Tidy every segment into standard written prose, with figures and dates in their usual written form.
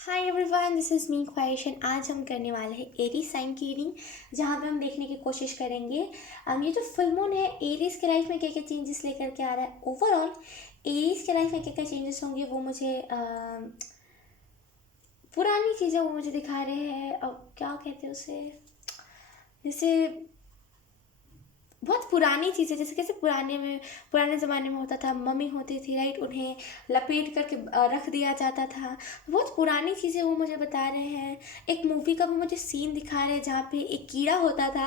Hi everyone, this is me Khwahishan. आज हम करने वाले हैं एरीज साइन की रीडिंग, जहाँ पे हम देखने की कोशिश करेंगे ये जो फुल मून है एरीज के लाइफ में क्या क्या चेंजेस लेकर के आ रहा है। ओवरऑल एरीज के लाइफ में क्या क्या चेंजेस होंगे वो मुझे पुरानी चीज़ें वो मुझे दिखा रहे हैं। अब क्या कहते हैं उसे, जैसे बहुत पुरानी चीज़ें, जैसे कैसे पुराने ज़माने में होता था, मम्मी होती थी राइट, उन्हें लपेट करके रख दिया जाता था। बहुत पुरानी चीज़ें वो मुझे बता रहे हैं। एक मूवी का वो मुझे सीन दिखा रहे हैं जहाँ पे एक कीड़ा होता था।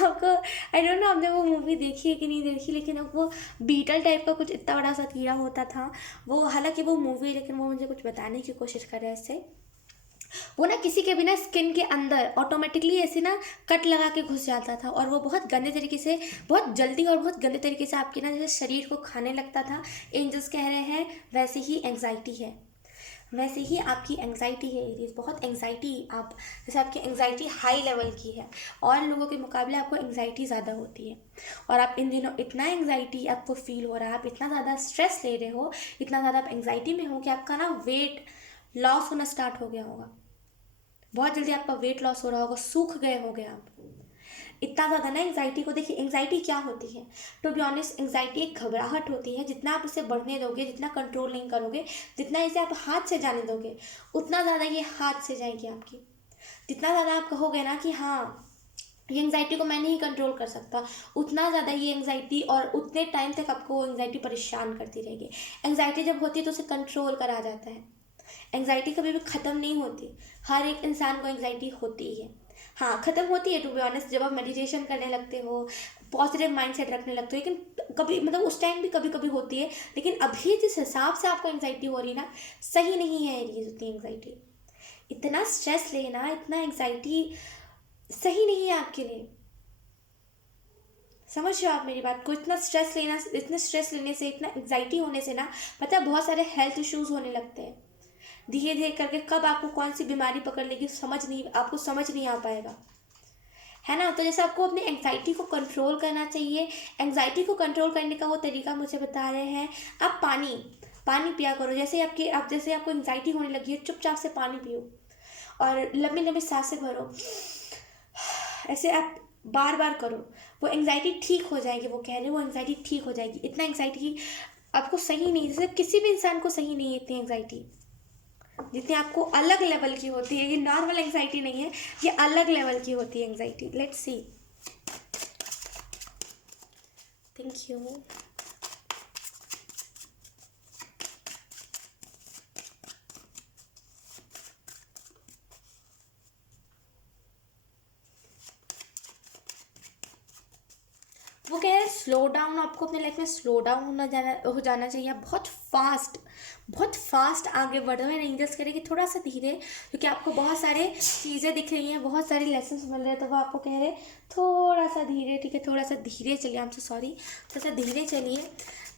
आपको आई डोंट नो आपने वो मूवी देखी है कि नहीं देखी, लेकिन अब वो बीटल टाइप का कुछ इतना बड़ा सा कीड़ा होता था। वो हालांकि वो मूवी है, लेकिन वो मुझे कुछ बताने की कोशिश कर रहे हैं इससे। वो ना किसी के बिना स्किन के अंदर ऑटोमेटिकली ऐसे ना कट लगा के घुस जाता था, और वो बहुत गंदे तरीके से, बहुत जल्दी और बहुत गंदे तरीके से आपके ना जैसे शरीर को खाने लगता था। एंजल्स कह रहे हैं वैसे ही एंग्जाइटी है, वैसे ही आपकी एंग्जाइटी है एरीज। बहुत एंग्जाइटी, आप जैसे आपकी एंग्जाइटी हाई लेवल की है और लोगों के मुकाबले आपको एंग्जाइटी ज़्यादा होती है, और आप इन दिनों इतना एंग्जाइटी आपको फील हो रहा है, आप इतना ज़्यादा स्ट्रेस ले रहे हो, इतना ज़्यादा आप एंग्जाइटी में हो कि आपका ना वेट लॉस होना स्टार्ट हो गया होगा। बहुत जल्दी आपका वेट लॉस हो रहा होगा, सूख गए होगे आप। इतना ज़्यादा ना एंग्जाइटी को देखिए, एंग्जाइटी क्या होती है। टू बी ऑनेस्ट, एंग्जाइटी एक घबराहट होती है। जितना आप इसे बढ़ने दोगे, जितना कंट्रोल नहीं करोगे, जितना इसे आप हाथ से जाने दोगे, उतना ज़्यादा ये हाथ से जाएगी आपकी। जितना ज़्यादा आप कहोगे ना कि हाँ, ये एंग्जाइटी को मैं नहीं कंट्रोल कर सकता, उतना ज़्यादा ये एंग्जाइटी और उतने टाइम तक आपको एंग्जाइटी परेशान करती रहेगी। एंग्जाइटी जब होती है तो उसे कंट्रोल करा जाता है। एंग्जाइटी कभी भी ख़त्म नहीं होती। हर एक इंसान को एंग्जाइटी होती ही है। हाँ, ख़त्म होती है टू बी ऑनेस्ट जब आप मेडिटेशन करने लगते हो, पॉजिटिव माइंडसेट रखने लगते हो, लेकिन कभी मतलब उस टाइम भी कभी कभी होती है। लेकिन अभी जिस हिसाब से आपको एंग्जाइटी हो रही है ना, सही नहीं है ये उतनी एंग्जाइटी। इतना स्ट्रेस लेना, इतना एंग्जाइटी सही नहीं है आपके लिए। समझ रहे हो आप मेरी बात को? इतना स्ट्रेस लेना, इतने स्ट्रेस लेने से, इतना एंग्जाइटी होने से ना, पता है बहुत सारे हेल्थ इश्यूज होने लगते हैं। धीरे धीरे करके कब आपको कौन सी बीमारी पकड़ लेगी आपको समझ नहीं आ पाएगा, है ना। तो जैसे आपको अपनी एंग्जाइटी को कंट्रोल करना चाहिए। एंग्जाइटी को कंट्रोल करने का वो तरीका मुझे बता रहे हैं। आप पानी पानी पिया करो। जैसे आपको एंग्जाइटी होने लगी है, चुपचाप से पानी पियो और लंबी लंबी सांसें भरो। ऐसे आप बार बार करो, वो एंग्जाइटी ठीक हो जाएगी। वो कह रहे हैं वो एंग्जाइटी ठीक हो जाएगी। इतना एंग्जाइटी आपको सही नहीं, जैसे किसी भी इंसान को सही नहीं है इतनी एंग्जाइटी, जितनी आपको अलग लेवल की होती है। ये नॉर्मल एंग्जाइटी नहीं है, ये अलग लेवल की होती है anxiety. Let's see. Thank you. वो कह रहे हैं स्लो डाउन, आपको अपने लाइफ में स्लो डाउन हो जाना चाहिए। आप बहुत फास्ट आगे बढ़ रहे हैं। एंजल्स कह रहे हैं कि थोड़ा सा धीरे, क्योंकि आपको बहुत सारे चीज़ें दिख रही हैं, बहुत सारे लेसन मिल रहे हैं, तो वो आपको कह रहे हैं थोड़ा सा धीरे, ठीक है, थोड़ा सा धीरे चलिए। आपसे सॉरी, थोड़ा सा धीरे चलिए।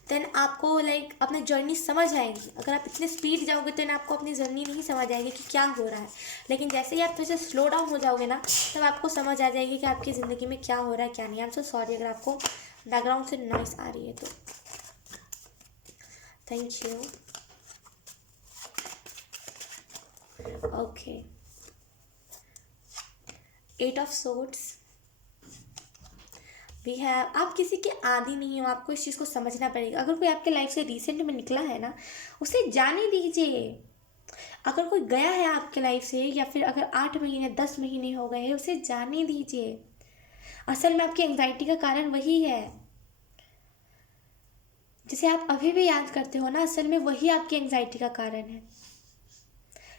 देन आपको लाइक अपनी जर्नी समझ आएगी। अगर आप इतने स्पीड जाओगे तो आपको अपनी जर्नी नहीं समझ आएगी कि क्या हो रहा है। लेकिन जैसे ही आप थोड़ा सा स्लो डाउन हो जाओगे ना, तब आपको समझ आ जाएगी कि आपकी ज़िंदगी में क्या हो रहा है क्या नहीं। आई एम सो सॉरी अगर आपको बैकग्राउंड से नॉइस आ रही है तो। Thank you. Okay, 8 of swords. We have, आप किसी के आदी नहीं हो, आपको इस चीज़ को समझना पड़ेगा। अगर कोई आपके लाइफ से रिसेंट में निकला है ना, उसे जाने दीजिए। अगर कोई गया है आपके लाइफ से, या फिर अगर 8 महीने 10 महीने हो गए हैं, उसे जाने दीजिए। असल में आपकी एंग्जाइटी का कारण वही है। जिसे आप अभी भी याद करते हो ना, असल में वही आपकी एंग्जाइटी का कारण है।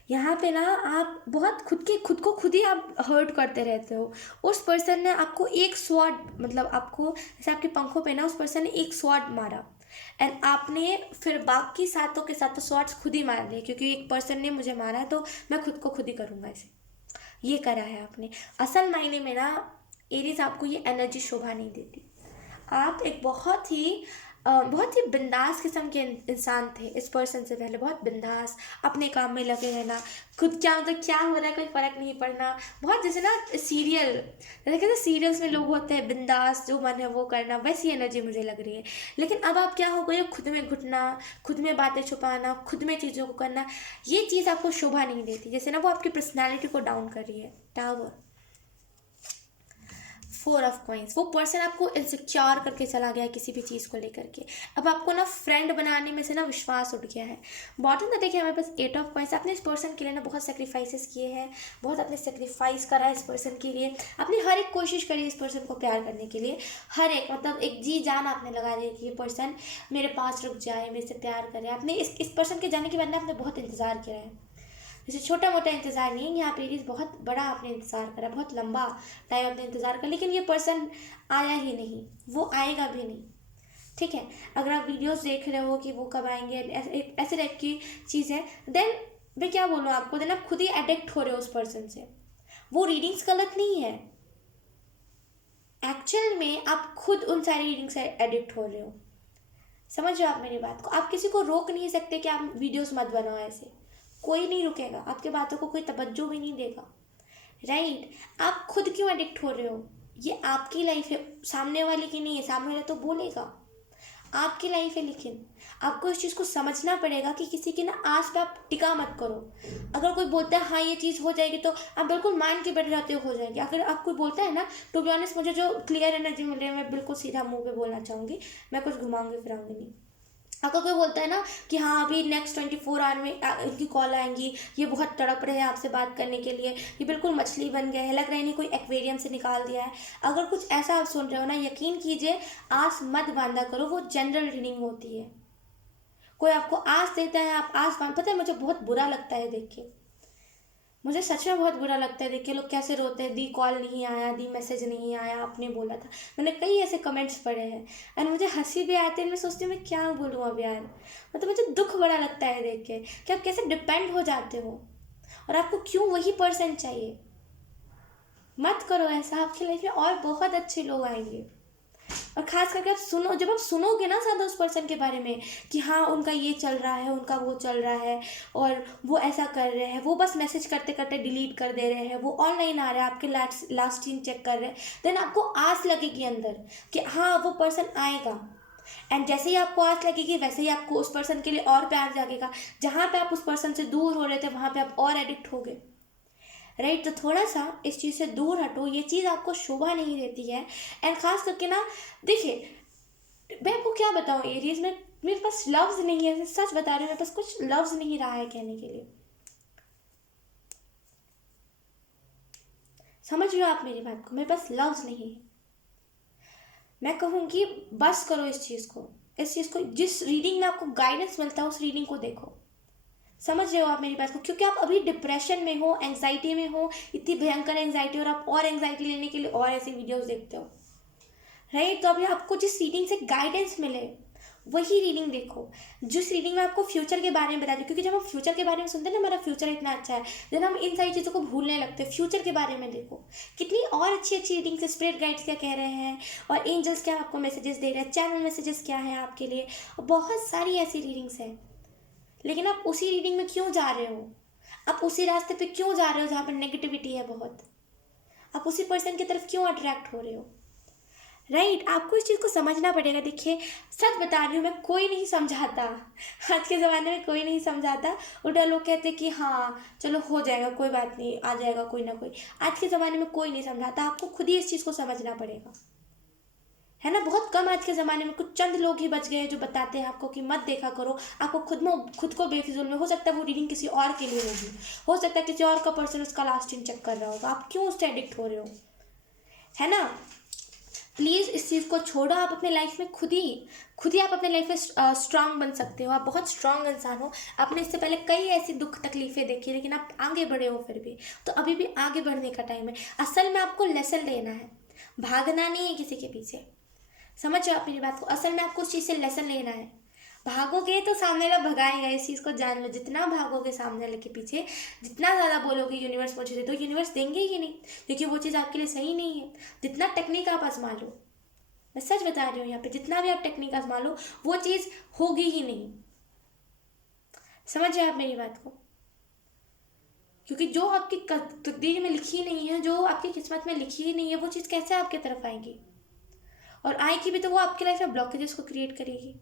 यहाँ पे ना आप बहुत खुद को खुद ही आप हर्ट करते रहते हो। उस पर्सन ने आपको एक स्वॉट, मतलब आपको जैसे आपके पंखों पे ना उस पर्सन ने एक स्वॉट मारा, एंड आपने फिर बाकी सातों के सातों स्वॉट्स खुद ही मार लिए, क्योंकि एक पर्सन ने मुझे मारा है तो मैं खुद को खुद ही करूँगा ऐसे। ये करा है आपने। असल मायने में ना एरीज आपको ये एनर्जी शोभा नहीं देती। आप एक बहुत ही बहुत ही बिंदास किस्म के इंसान थे इस पर्सन से पहले, बहुत बिंदास, अपने काम में लगे रहना, खुद क्या मतलब क्या हो रहा है कोई फ़र्क नहीं पड़ना, बहुत जैसे ना सीरियल, जैसे कहते हैं सीरियल्स में लोग होते हैं बिंदास, जो मन है वो करना, वैसी एनर्जी मुझे लग रही है। लेकिन अब आप क्या हो गए हो, खुद में घुटना, खुद में बातें छुपाना, खुद में चीज़ों को करना, ये चीज़ आपको शोभा नहीं देती। जैसे ना वो आपकी पर्सनैलिटी को डाउन कर रही है। टावर, 4 ऑफ कॉइंस, वो पर्सन आपको इनसिक्योर करके चला गया है किसी भी चीज़ को लेकर के। अब आपको ना फ्रेंड बनाने में से ना विश्वास उठ गया है। बॉटम में देखिए हमारे पास 8 ऑफ कॉइंस, आपने इस पर्सन के लिए ना बहुत सेक्रीफाइसेस किए हैं, बहुत आपने सेक्रीफाइस करा है इस पर्सन के लिए, आपने हर एक कोशिश करी इस पर्सन को प्यार करने के लिए, हर एक मतलब एक जी जान आपने लगा दी कि ये पर्सन मेरे पास रुक जाए, मेरे से प्यार करे। आपने इस पर्सन के जाने के बाद ना आपने बहुत इंतज़ार किया है। जैसे छोटा मोटा इंतज़ार नहीं है, यहाँ पे एरीज बहुत बड़ा आपने इंतज़ार करा, बहुत लंबा टाइम आपने इंतज़ार करा, लेकिन ये पर्सन आया ही नहीं, वो आएगा भी नहीं। ठीक है, अगर आप वीडियोस देख रहे हो कि वो कब आएंगे, ऐसे टाइप की चीज़ है, देन मैं क्या बोलूँ आपको, देन आप खुद ही एडिक्ट हो रहे हो उस पर्सन से। वो रीडिंग्स गलत नहीं है, एक्चुअल में आप खुद उन सारी रीडिंग से एडिक्ट हो रहे हो। समझ रहे हो आप मेरी बात को? आप किसी को रोक नहीं सकते कि आप वीडियोस मत बनाओ ऐसे, कोई नहीं रुकेगा, आपके बातों को कोई तवज्जो भी नहीं देगा। राइट, आप खुद क्यों एडिक्ट हो रहे हो? ये आपकी लाइफ है, सामने वाले की नहीं है। सामने वाला तो बोलेगा, आपकी लाइफ है, लेकिन आपको इस चीज़ को समझना पड़ेगा कि किसी की ना आस पे आप टिका मत करो। अगर कोई बोलता है हाँ ये चीज़ हो जाएगी, तो आप बिल्कुल मान के बैठ जाते हो जाएगी। अगर आप कोई बोलता है ना, टू बी ऑनेस्ट मुझे जो क्लियर एनर्जी मिल रही है, मैं बिल्कुल सीधा मुंह पे बोलना चाहूँगी, मैं कुछ घुमाऊंगी फिराऊंगी नहीं। अगर कोई बोलता है ना कि हाँ अभी नेक्स्ट 24 आवर में इनकी कॉल आएंगी, ये बहुत तड़प रहे हैं आपसे बात करने के लिए, ये बिल्कुल मछली बन गए हैं, लग रहा है इन्हें कोई एक्वेरियम से निकाल दिया है, अगर कुछ ऐसा आप सुन रहे हो ना, यकीन कीजिए, आस मत बांधा करो, वो जनरल रीडिंग होती है। कोई आपको आस देता है, आप आस बांध, पता है मुझे बहुत बुरा लगता है देख के, मुझे सच में बहुत बुरा लगता है देख के, लोग कैसे रोते हैं, दी कॉल नहीं आया, दी मैसेज नहीं आया, आपने बोला था। मैंने कई ऐसे कमेंट्स पढ़े हैं एंड मुझे हंसी भी आती है, मैं सोचती हूँ मैं क्या बोलूँ अब यार, मतलब मुझे दुख बड़ा लगता है देख के कि आप कैसे डिपेंड हो जाते हो, और आपको क्यों वही पर्सन चाहिए। मत करो ऐसा, आपकी लाइफ में और बहुत अच्छे लोग आएंगे। और खास करके आप सुनो, जब आप सुनोगे ना ज़्यादा उस पर्सन के बारे में कि हाँ उनका ये चल रहा है, उनका वो चल रहा है, और वो ऐसा कर रहे हैं, वो बस मैसेज करते करते डिलीट कर दे रहे हैं, वो ऑनलाइन आ रहे हैं, आपके लास्ट सीन चेक कर रहे हैं, देन आपको आस लगेगी अंदर कि हाँ वो पर्सन आएगा। एंड जैसे ही आपको आस लगेगी, वैसे ही आपको उस पर्सन के लिए और प्यार जागेगा। जहाँ पे आप उस पर्सन से दूर हो रहे थे, वहाँ पे आप और एडिक्ट हो गए। राइट, तो थोड़ा सा इस चीज़ से दूर हटो, ये चीज़ आपको शोभा नहीं देती है। एंड खास करके ना, देखिए मैं आपको क्या बताऊँ एरीज में, मेरे पास लफ्ज़ नहीं है, सच बता रही हूँ, मेरे पास कुछ लफ्ज़ नहीं रहा है कहने के लिए। समझ रहे हो आप मेरी बात को? मेरे पास लफ्ज़ नहीं है। मैं कहूँगी बस करो इस चीज़ को, इस चीज़ को, जिस रीडिंग में आपको गाइडेंस मिलता है उस रीडिंग को देखो। समझ रहे हो आप मेरी बात को? क्योंकि आप अभी डिप्रेशन में हो, एंग्जाइटी में हो, इतनी भयंकर एंग्जाइटी, और आप और एंग्जाइटी लेने के लिए और ऐसी वीडियोस देखते हो। राइट, तो अभी आपको जिस रीडिंग से गाइडेंस मिले वही रीडिंग देखो, जिस रीडिंग में आपको फ्यूचर के बारे में बताती है। क्योंकि जब हम फ्यूचर के बारे में सुनते हैं ना, हमारा फ्यूचर इतना अच्छा है, जब हम इन सारी चीज़ों को भूलने लगते हैं। फ्यूचर के बारे में देखो, कितनी और अच्छी अच्छी रीडिंग से स्पिरिट गाइड्स क्या कह रहे हैं, और एंजल्स क्या आपको मैसेजेस दे रहे हैं, चैनल मैसेजेस क्या है आपके लिए, और बहुत सारी ऐसी रीडिंग्स हैं। लेकिन आप उसी रीडिंग में क्यों जा रहे हो? आप उसी रास्ते पे क्यों जा रहे हो जहाँ पर नेगेटिविटी है बहुत? आप उसी पर्सन की तरफ क्यों अट्रैक्ट हो रहे हो? राइट, आपको इस चीज़ को समझना पड़ेगा। देखिए सच बता रही हूँ मैं, कोई नहीं समझाता, आज के ज़माने में कोई नहीं समझाता। उल्टा लोग कहते हैं कि हाँ चलो हो जाएगा, कोई बात नहीं, आ जाएगा कोई ना कोई। आज के ज़माने में कोई नहीं समझाता, आपको खुद ही इस चीज़ को समझना पड़ेगा, है ना। बहुत कम आज के ज़माने में, कुछ चंद लोग ही बच गए हैं जो बताते हैं आपको कि मत देखा करो। आपको खुद को बेफिजूल में, हो सकता है वो रीडिंग किसी और के लिए होगी, हो सकता है किसी और का पर्सन उसका लास्ट सीन चेक कर रहा होगा, आप क्यों उससे एडिक्ट हो रहे हो, है ना। प्लीज़ इस चीज़ को छोड़ो। आप अपने लाइफ में खुद ही आप अपने लाइफ में स्ट्रांग बन सकते हो। आप बहुत स्ट्रांग इंसान हो, आपने इससे पहले कई ऐसी दुख तकलीफ़ें देखी, लेकिन आप आगे बढ़े हो फिर भी, तो अभी भी आगे बढ़ने का टाइम है। असल में आपको लेसन लेना है, भागना नहीं है किसी के पीछे। समझ रहे हो आप मेरी बात को? असल में आपको उस चीज़ से लेसन लेना है। भागोगे तो सामने वाला भगाएगा, इस चीज़ को जान लो। जितना भागोगे सामने वाले के पीछे, जितना ज़्यादा बोलोगे यूनिवर्स मुझे दे दो, यूनिवर्स देंगे ही नहीं, क्योंकि वो चीज़ आपके लिए सही नहीं है। जितना टेक्निक आप आजमा लो, मैं सच बता रही हूँ, यहाँ पे जितना भी आप टेक्निक आजमा लो वो चीज़ होगी ही नहीं। समझ रहे आप मेरी बात को? क्योंकि जो आपकी तकदीर में लिखी नहीं है, जो आपकी किस्मत में लिखी ही नहीं है, वो चीज़ कैसे आपके तरफ आएगी? और आएगी भी तो वो आपकी लाइफ में ब्लॉकेजेस को क्रिएट करेगी,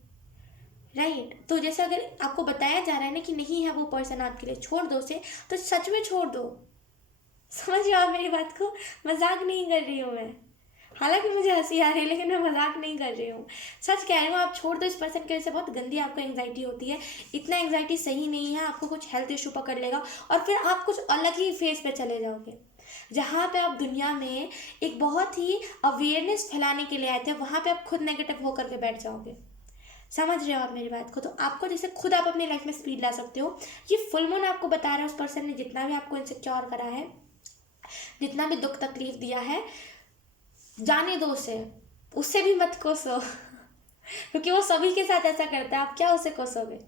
राइट? तो जैसे अगर आपको बताया जा रहा है ना कि नहीं है वो पर्सन आपके लिए, छोड़ दो उसे, तो सच में छोड़ दो। समझ रहे हो आप मेरी बात को? मजाक नहीं कर रही हूँ मैं। हालांकि मुझे हंसी आ रही है लेकिन मैं मजाक नहीं कर रही हूँ, सच कह रही हूँ। आप छोड़ दो इस पर्सन की वजह से बहुत गंदी आपको एंग्जाइटी होती है। इतना एंग्जाइटी सही नहीं है, आपको कुछ हेल्थ इशू पकड़ लेगा और फिर आप कुछ अलग ही फेज पे चले जाओगे, जहाँ पे आप दुनिया में एक बहुत ही अवेयरनेस फैलाने के लिए आए थे, वहाँ पे आप खुद नेगेटिव होकर के बैठ जाओगे। समझ रहे हो आप मेरी बात को? तो आपको जैसे खुद आप अपनी लाइफ में स्पीड ला सकते हो, ये फुल मून आपको बता रहा है उस पर्सन ने जितना भी आपको इनसिक्योर करा है, जितना भी दुख तकलीफ दिया है, जाने दो उसे, उससे भी मत कोसो। क्योंकि वो सभी के साथ ऐसा करता है, आप क्या उसे कोसोगे?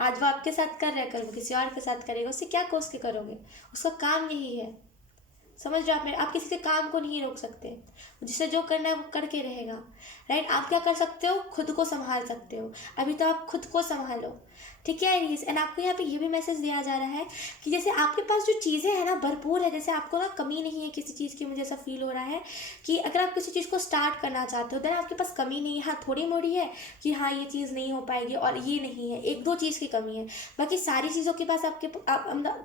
आज वो आपके साथ कर रहा है, कल वो किसी और के साथ करेगा, उससे क्या कोस के करोगे? उसका काम यही है। समझ रहे हो आप किसी के काम को नहीं रोक सकते, जिसे जो करना है वो करके रहेगा, राइट? आप क्या कर सकते हो? खुद को संभाल सकते हो, अभी तो आप खुद को संभालो, ठीक है एरीज? एंड आपको यहाँ पे ये भी मैसेज दिया जा रहा है कि जैसे आपके पास जो चीज़ें हैं ना भरपूर है, जैसे आपको ना कमी नहीं है किसी चीज़ की। मुझे ऐसा फील हो रहा है कि अगर आप किसी चीज़ को स्टार्ट करना चाहते हो देन आपके पास कमी नहीं है। हाँ, थोड़ी मोड़ी है कि हाँ ये चीज़ नहीं हो पाएगी और ये नहीं है, एक दो चीज़ की कमी है, बाकी सारी चीज़ों के पास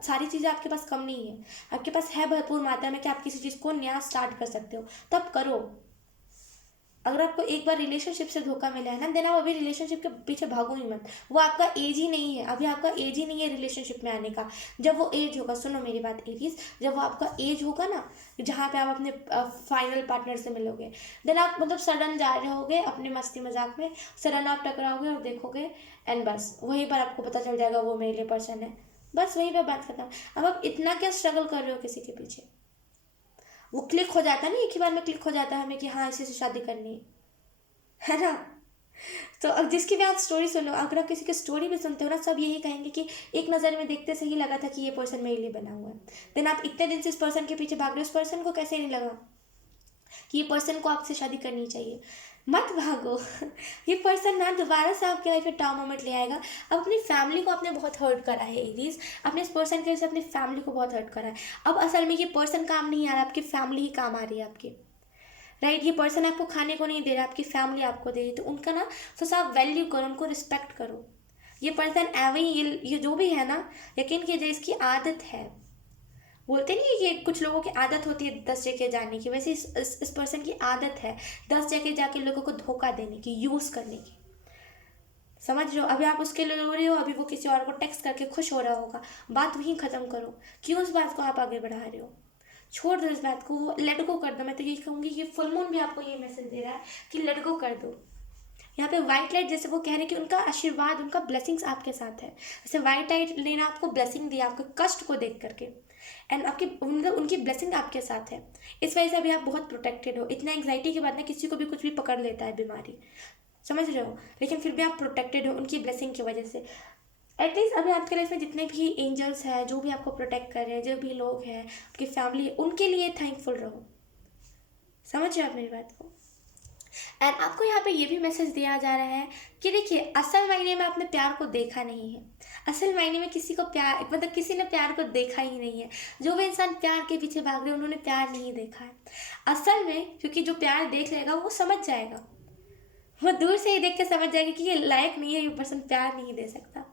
सारी चीज़ें आपके पास कम नहीं है, आपके पास है भरपूर मात्रा में कि आप किसी चीज़ को नया स्टार्ट कर सकते हो, तब करो। अगर आपको एक बार रिलेशनशिप से धोखा मिला है ना, देन आप अभी रिलेशनशिप के पीछे भागो ही मत। वो आपका एज ही नहीं है, अभी आपका एज ही नहीं है रिलेशनशिप में आने का। जब वो एज होगा, सुनो मेरी बात एरीज, जब वो आपका एज होगा ना जहाँ पे आप अपने फाइनल पार्टनर से मिलोगे, देन आप मतलब सडन जा रहे होगे अपनी मस्ती मजाक में, सडन आप टकराओगे और देखोगे, एंड बस वहीं पर आपको पता चल जाएगा वो मेरे लिए पर्सन है। बस वहीं पर बात खत्म। अब आप इतना क्या स्ट्रगल कर रहे हो किसी के पीछे? वो क्लिक हो जाता है ना, एक ही बार में क्लिक हो जाता है हमें कि हाँ इसी से शादी करनी है ना? तो अब जिसकी भी आप स्टोरी सुनो, अगर आप किसी की स्टोरी भी सुनते हो ना, सब यही कहेंगे कि एक नज़र में देखते से ही लगा था कि ये पर्सन मेरे लिए बना हुआ है। देन आप इतने दिन से इस पर्सन के पीछे भाग रहे हो, उस पर्सन को कैसे नहीं लगा कि ये पर्सन को आपसे शादी करनी चाहिए? मत भागो। ये पर्सन ना दोबारा से आपके लाइफ में टाउन मोमेंट ले आएगा। अब अपनी फैमिली को आपने बहुत हर्ट करा है एरीज, अपने इस पर्सन की वजह से अपनी फैमिली को बहुत हर्ट करा है। अब असल में ये पर्सन काम नहीं आ रहा, आपकी फैमिली ही काम आ रही है आपकी, राइट? ये पर्सन आपको खाने को नहीं दे रहा, आपकी फैमिली आपको दे रही, तो उनका ना थोड़ा आप वैल्यू करो, उनको रिस्पेक्ट करो। ये पर्सन एवं ये जो भी है ना, यकीन कीजिए इसकी आदत है। बोलते नहीं है कि कुछ लोगों की आदत होती है 10 जगह जाने की, वैसे इस पर्सन की आदत है 10 जगह जाके लोगों को धोखा देने की, यूज़ करने की। समझ रहे हो? अभी आप उसके लिए रो रहे हो, अभी वो किसी और को टेक्स्ट करके खुश हो रहा होगा, बात वहीं ख़त्म करो। क्यों उस बात को आप आगे बढ़ा रहे हो? छोड़ दो इस बात को, लेट गो कर दो। मैं तो यही कहूँगी कि फुल मून भी आपको ये मैसेज दे रहा है कि लेट गो कर दो। यहाँ पे व्हाइट लाइट, जैसे वो कह रहे हैं कि उनका आशीर्वाद, उनका ब्लेसिंग्स आपके साथ है। जैसे व्हाइट लाइट लेना आपको ब्लेसिंग दिया आपके कष्ट को देख करके, एंड आपकी उनकी ब्लेसिंग आपके साथ है। इस वजह से अभी आप बहुत प्रोटेक्टेड हो। इतना एंग्जाइटी के बाद ना किसी को भी कुछ भी पकड़ लेता है बीमारी, समझ रहे हो? लेकिन फिर भी आप प्रोटेक्टेड हो उनकी ब्लेसिंग की वजह से। एटलीस्ट अभी आपके लाइफ में जितने भी एंजल्स हैं, जो भी आपको प्रोटेक्ट कर रहे हैं, जो भी लोग हैं, आपकी फैमिली, उनके लिए थैंकफुल रहो। समझ रहे हो आप मेरी बात को? एंड आपको यहाँ पे ये भी मैसेज दिया जा रहा है कि देखिए, असल मायने में आपने प्यार को देखा नहीं है। असल मायने में किसी को प्यार, मतलब किसी ने प्यार को देखा ही नहीं है। जो भी इंसान प्यार के पीछे भाग रहे हैं उन्होंने प्यार नहीं देखा है असल में। क्योंकि जो प्यार देख लेगा वो समझ जाएगा, वो दूर से ही देख के समझ जाएगा कि ये लायक नहीं है, ये पर्सन प्यार नहीं दे सकता,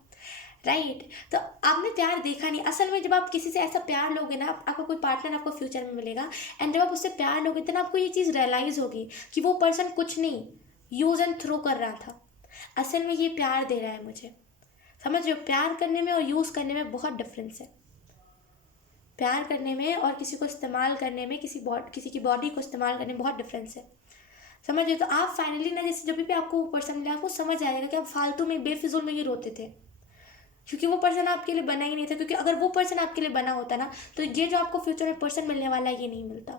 राइट? तो आपने प्यार देखा नहीं असल में। जब आप किसी से ऐसा प्यार लोगे ना, आपका कोई पार्टनर आपको फ्यूचर में मिलेगा, एंड जब आप उससे प्यार लोगे तो आपको ये चीज़ रियलाइज़ होगी कि वो पर्सन कुछ नहीं, यूज़ एंड थ्रो कर रहा था, असल में ये प्यार दे रहा है मुझे। समझ रहे हो? प्यार करने में और यूज़ करने में बहुत डिफरेंस है। प्यार करने में और किसी को इस्तेमाल करने में, किसी की बॉडी को इस्तेमाल करने में बहुत डिफरेंस है। समझ रहे? तो आप फाइनली ना, जैसे जब भी आपको वो पर्सन मिला, आपको समझ आएगा कि आप फालतू में बेफिजूल में ही रोते थे, क्योंकि वो पर्सन आपके लिए बना ही नहीं था। क्योंकि अगर वो पर्सन आपके लिए बना होता ना, तो ये जो आपको फ्यूचर में पर्सन मिलने वाला है ये नहीं मिलता।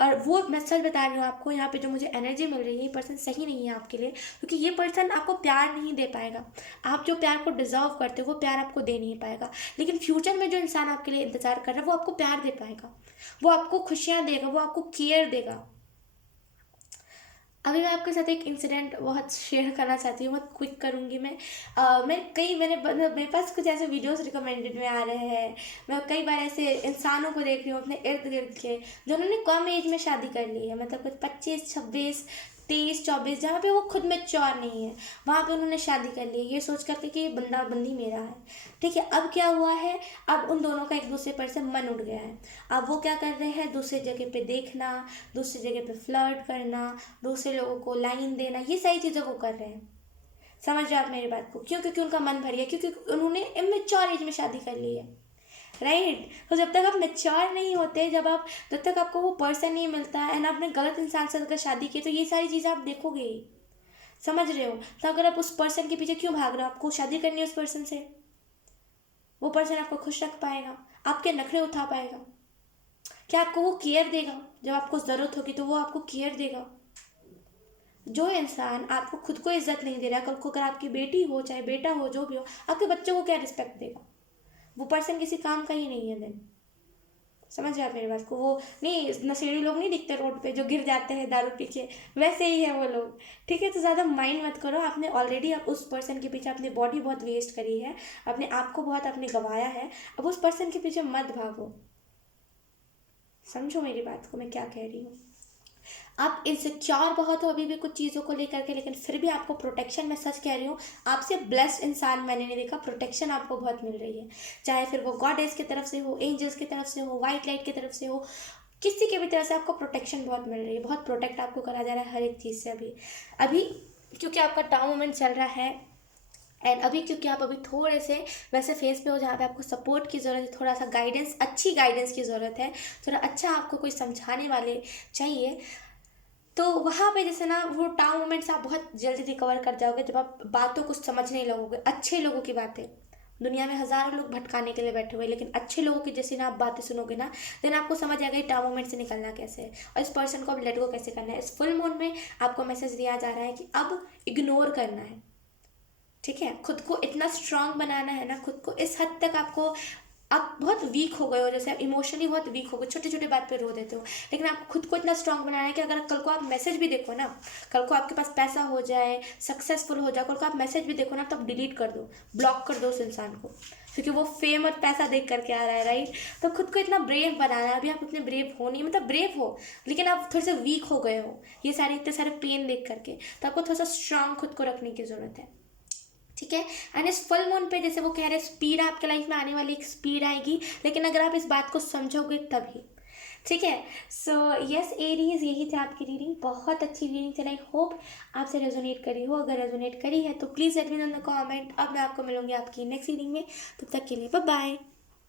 और वो मैं सच बता रही हूँ आपको, यहाँ पे जो मुझे एनर्जी मिल रही है, ये पर्सन सही नहीं है आपके लिए, क्योंकि ये पर्सन आपको प्यार नहीं दे पाएगा। आप जो प्यार को डिजर्व करते हो वो प्यार आपको दे नहीं पाएगा। लेकिन फ्यूचर में जो इंसान आपके लिए इंतजार कर रहा है वो आपको प्यार दे पाएगा, वो आपको खुशियाँ देगा, वो आपको केयर देगा। अभी मैं आपके साथ एक इंसिडेंट बहुत शेयर करना चाहती हूँ, बहुत क्विक करूँगी मैं। मेरे पास कुछ ऐसे वीडियोस रिकमेंडेड में आ रहे हैं। मैं कई बार ऐसे इंसानों को देख रही हूँ अपने इर्द गिर्द के, जिन्होंने कम एज में शादी कर ली है, मतलब कुछ 25, 26, 23, 24, जहाँ पे वो खुद मैच्योर नहीं है, वहाँ पे उन्होंने शादी कर ली ये सोच करके कि ये बंदा बंदी मेरा है। ठीक है, अब क्या हुआ है, अब उन दोनों का एक दूसरे पर से मन उठ गया है। अब वो क्या कर रहे हैं, दूसरे जगह पे देखना, दूसरी जगह पे फ्लर्ट करना, दूसरे लोगों को लाइन देना, ये सारी चीज़ें वो कर रहे हैं। समझ रहे हो आप मेरी बात को? क्यों? क्योंकि उनका मन भर गया, क्योंकि उन्होंने इमेच्योर एज में शादी कर ली है। राइट, तो जब तक आप मेच्योर नहीं होते, जब तक आपको वो पर्सन नहीं मिलता एंड आपने गलत इंसान से अगर शादी की, तो ये सारी चीज़ें आप देखोगे ही। समझ रहे हो? तो अगर आप उस पर्सन के पीछे क्यों भाग रहे हो? आपको शादी करनी है उस पर्सन से, वो पर्सन आपको खुश रख पाएगा, आपके नखरे उठा पाएगा? क्या आपको वो केयर देगा? जब आपको ज़रूरत होगी तो वो आपको केयर देगा? जो इंसान आपको खुद को इज्जत नहीं दे रहा, कल को अगर आपकी बेटी हो चाहे बेटा हो, जो भी हो, आपके बच्चों को क्या रिस्पेक्ट देगा? वो पर्सन किसी काम का ही नहीं है देन। समझ रहे आप मेरी बात को? वो नहीं, नशेड़ी लोग नहीं दिखते रोड पे जो गिर जाते हैं दारू पी के, वैसे ही है वो लोग। ठीक है, तो ज़्यादा माइंड मत करो। आपने ऑलरेडी आप उस पर्सन के पीछे अपनी बॉडी बहुत वेस्ट करी है, अपने आप को बहुत आपने गंवाया है। अब उस पर्सन के पीछे मत भागो। समझो मेरी बात को मैं क्या कह रही हूँ। आप इनसिक्योर बहुत हो अभी भी कुछ चीज़ों को लेकर के, लेकिन फिर भी आपको प्रोटेक्शन, मैं सच कह रही हूँ, आपसे ब्लेस्ड इंसान मैंने नहीं देखा, प्रोटेक्शन आपको बहुत मिल रही है। चाहे फिर वो गॉडेस की तरफ से हो, एंजल्स की तरफ से हो, वाइट लाइट की तरफ से हो, किसी की भी तरफ से आपको प्रोटेक्शन बहुत मिल रही है, बहुत प्रोटेक्ट आपको करा जा रहा है हर एक चीज़ से। अभी अभी क्योंकि आपका डाउन मोमेंट चल रहा है, एंड अभी क्योंकि आप अभी थोड़े से वैसे फेस पे हो जहाँ पे आपको सपोर्ट की ज़रूरत है, थोड़ा सा गाइडेंस, अच्छी गाइडेंस की ज़रूरत है, थोड़ा अच्छा आपको कोई समझाने वाले चाहिए, तो वहाँ पे जैसे ना वो टाउन मोमेंट्स आप बहुत जल्दी रिकवर कर जाओगे जब आप बातों को समझने लगोगे, अच्छे लोगों की बातें। दुनिया में हज़ारों लोग भटकाने के लिए बैठे हुए हैं, लेकिन अच्छे लोगों की जैसी ना आप बातें सुनोगे ना, देन आपको समझ आएगा टाउन मोमेंट से निकलना कैसे है और इस पर्सन को अब लेट गो कैसे करना है। इस फुल मून में आपको मैसेज दिया जा रहा है कि अब इग्नोर करना है। ठीक है, खुद को इतना स्ट्रांग बनाना है ना, खुद को इस हद तक आपको, आप बहुत वीक हो गए हो, जैसे आप इमोशनली बहुत वीक हो गए, छोटे छोटे बात पे रो देते हो, लेकिन आपको खुद को इतना स्ट्रांग बनाना है कि अगर कल को आप मैसेज भी देखो ना, कल को आपके पास पैसा हो जाए, सक्सेसफुल हो जाए, कल को आप मैसेज भी देखो ना, तो आप डिलीट कर दो, ब्लॉक कर दो उस इंसान को, क्योंकि वो फेम और पैसा देख करके आ रहा है। राइट, तो खुद को इतना ब्रेव बनाना है। अभी आप उतने ब्रेव हो नहीं, मतलब ब्रेव हो, लेकिन आप थोड़े से वीक हो गए हो ये सारे इतने सारे पेन देख करके, तो आपको थोड़ा सा स्ट्रांग खुद को रखने की ज़रूरत है। ठीक है, एंड इस फुल मून पे जैसे वो कह रहे हैं स्पीड आपके लाइफ में आने वाली, एक स्पीड आएगी, लेकिन अगर आप इस बात को समझोगे तभी। ठीक है, सो यस एरीज, यही थी आपकी रीडिंग, बहुत अच्छी रीडिंग थी। आई होप आपसे रेजोनेट करी हो, अगर रेजोनेट करी है तो please let me know in the comment. अब मैं आपको मिलूंगी आपकी नेक्स्ट रीडिंग में, तब तक के लिए बाय बाय।